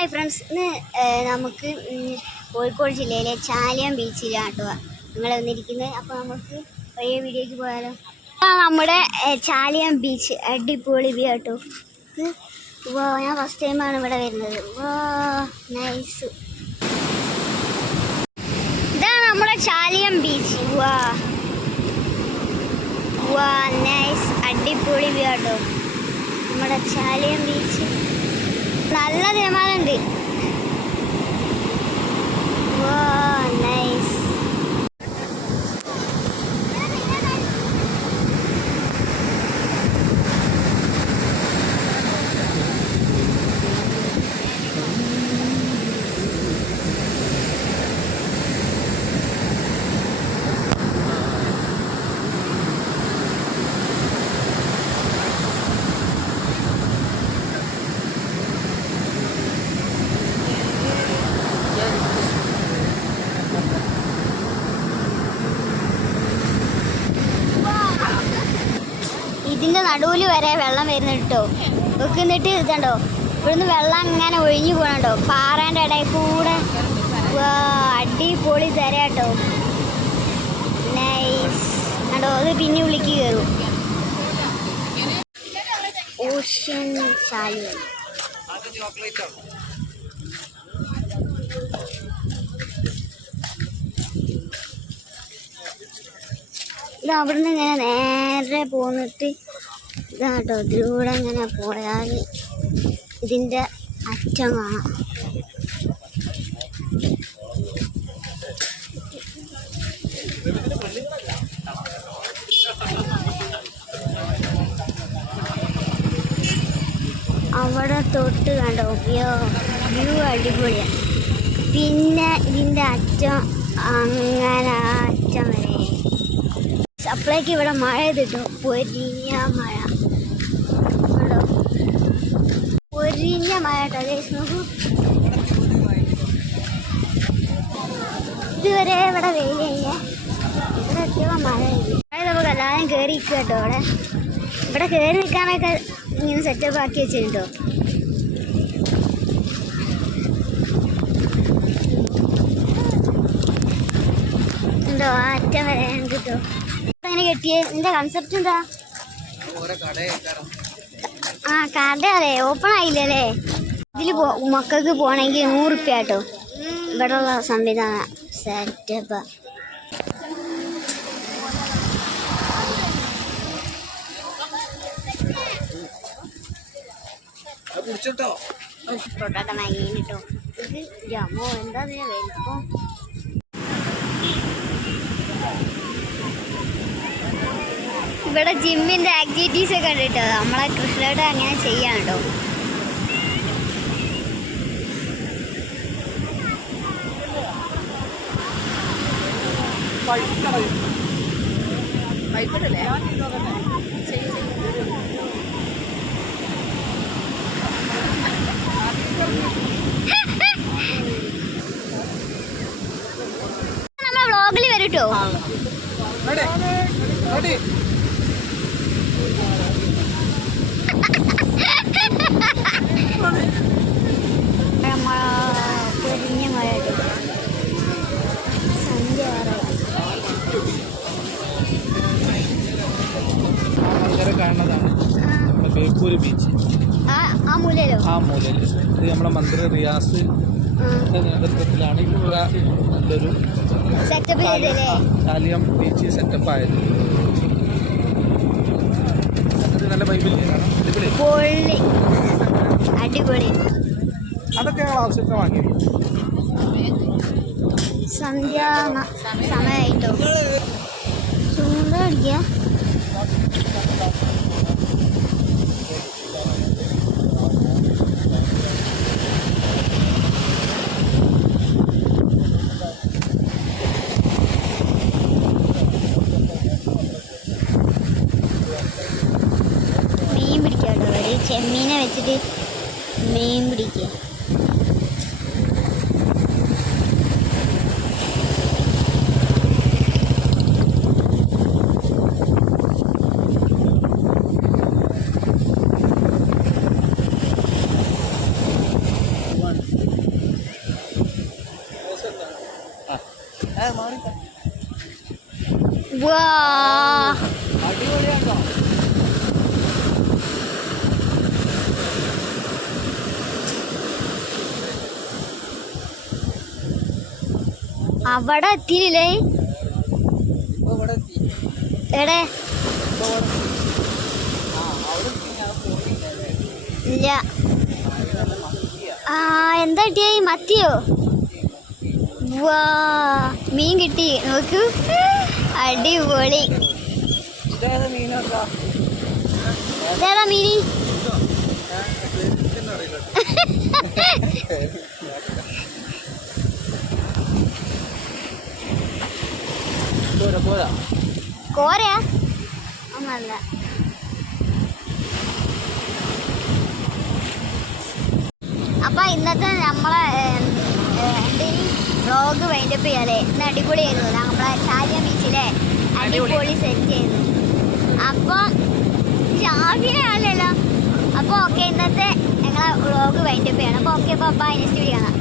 Hi friends, ഇന്ന് നമുക്ക് കോഴിക്കോട് ജില്ലയിലെ ചാലിയം ബീച്ചിലാണ് കേട്ടോ നിങ്ങൾ വന്നിരിക്കുന്നത്. അപ്പോൾ നമുക്ക് പഴയ വീഡിയോയ്ക്ക് പോയാലോ. നമ്മുടെ ചാലിയം ബീച്ച് അടിപൊളി വ്യൂ കേട്ടോ. ഞാൻ ഫസ്റ്റ് ടൈമാണ് ഇവിടെ വരുന്നത്. നൈസ്. ഇതാണ് നമ്മുടെ ചാലിയം ബീച്ച്. നൈസ്, അടിപൊളി വ്യൂ കേട്ടോ നമ്മുടെ ചാലിയം ബീച്ച്. നല്ല തിരമാലുണ്ട്. നൈസ്. ഇതിൻ്റെ നടുവിൽ വരെ വെള്ളം വരുന്നുണ്ട് കേട്ടോ. വെക്കുന്നിട്ട് ഇതുണ്ടോ, ഇവിടുന്ന് വെള്ളം അങ്ങനെ ഒഴിഞ്ഞു പോകണോ പാറേൻ്റെ ഇടയിൽ കൂടെ. അടിപൊളി തര കേട്ടോ. നൈസ് കണ്ടോ, അത് പിന്നെ ഉള്ളിക്ക് കയറും. ഓഷ്യൻ ചാലിയം. ഇത് അവിടുന്ന് ഇങ്ങനെ നേരെ പോന്നിട്ട് ഇതാട്ടോ, ഇതിലൂടെ ഇങ്ങനെ പോയാൽ ഇതിൻ്റെ അറ്റം കാണാം. അവിടെ തൊട്ട് കണ്ടോ വ്യൂ അടിപൊളിയാണ്. പിന്നെ ഇതിൻ്റെ അറ്റം അങ്ങനെ അറ്റം വരെ. അപ്പോഴേക്ക് ഇവിടെ മഴ ചെയ്തിട്ടോ, പൊരിഞ്ഞ മഴ കേട്ടോ, പൊരിഞ്ഞ മഴ കേട്ടോ. നോക്കൂ, ഇതുവരെ ഇവിടെ വെയിലല്ലേ, ഇവിടെ എത്തിയോ മഴ നമുക്ക് എല്ലാവരും കയറി നിൽക്കുക കേട്ടോ. ഇവിടെ കയറി നിൽക്കാനൊക്കെ ഇങ്ങനെ സെറ്റപ്പ് ആക്കി വെച്ചിട്ടോ. എന്തോ അറ്റം വരെ കിട്ടോ. അങ്ങനെ കെട്ടിയേ, നിന്റെ കൺസെപ്റ്റ് എന്താ? കട അതെ, ഓപ്പൺ ആയില്ലല്ലേ. ഇതിൽ മക്കൾക്ക് പോകണമെങ്കിൽ 100 റുപ്യ കേട്ടോ. ഇവിടെ ഉള്ള സംവിധാനം സെറ്റപ്പ്. പൊട്ടാട്ട മൈൻ കേട്ടോ. ഇത് ജമോ എന്താ വലിപ്പം. ഇവിടെ ജിമ്മിൻ്റെ ആക്ടിവിറ്റീസ് ഒക്കെ ഉണ്ട് കേട്ടോ. നമ്മളെ കൃഷ്ണയുടെ അങ്ങനെ ചെയ്യാൻ കേട്ടോ. നമ്മളെ വ്ളോഗിൽ വരും കേട്ടോ. പൊരിഞ്ഞ മഴ സന്ധ്യ കാണുന്നതാണ് നമ്മുടെ ബേപ്പൂര് ബീച്ച്. ആ മൂലയിലോ? ആ മൂലയിൽ ഇത് നമ്മുടെ മന്ത്രി റിയാസ് നേതൃത്വത്തിലാണ് നല്ലൊരു ചാലിയം ബീച്ച് സെറ്റപ്പ് ആയത്. നല്ല അടിപൊളി. അതൊക്കെ ഞങ്ങൾ ആവശ്യത്തിന് വാങ്ങി. സന്ധ്യ സമയമായിട്ടോ. ചൂണ്ടടിക്കുക. മീൻ പിടിക്കുക കേട്ടോ. ഒരു ചെമ്മീനെ വെച്ചിട്ട് മീൻ പിടിക്കുക. വാ അടിപൊളിയാട്ടോ. അവിടെ എത്തിയില്ലേ? ഇപ്പൊ ഇവിടെ എത്തി. എടെ ഇപ്പൊ ഇവിടെ എത്തി. ആ അവിടെ എത്തി. ഞാൻ പോയില്ലേ. ഇല്ല. നല്ല മത്തിയാ. ആ എന്താ കിട്ടിയായി? മത്തിയോ? വാ മീൻ കിട്ടി നോക്കൂ, അടിപൊളി. ഇതേതാ മീനൊക്കെ? ഇതേതാ മീനി? പോരാ. കോരയാ? ഒന്നല്ല. അപ്പൊ ഇന്നത്തെ നമ്മളെ എന്തെങ്കിലും വ്ളോഗ് വൈൻഡപ്പ് ചെയ്യാല്ലേ? ഇന്ന് അടിപൊളിയായിരുന്നു നമ്മളെ ചാലിയം ബീച്ചിലെ അടിപൊളി സെറ്റ് ചെയ്തു. അപ്പം രാവിലെ ആണല്ലോ. അപ്പോൾ ഓക്കെ, ഇന്നത്തെ ഞങ്ങളെ വ്ളോഗ് വൈൻഡപ്പ് ചെയ്യണം. അപ്പോൾ ഓക്കെ, അപ്പോൾ നെക്സ്റ്റ് വീഡിയോ കാണാം.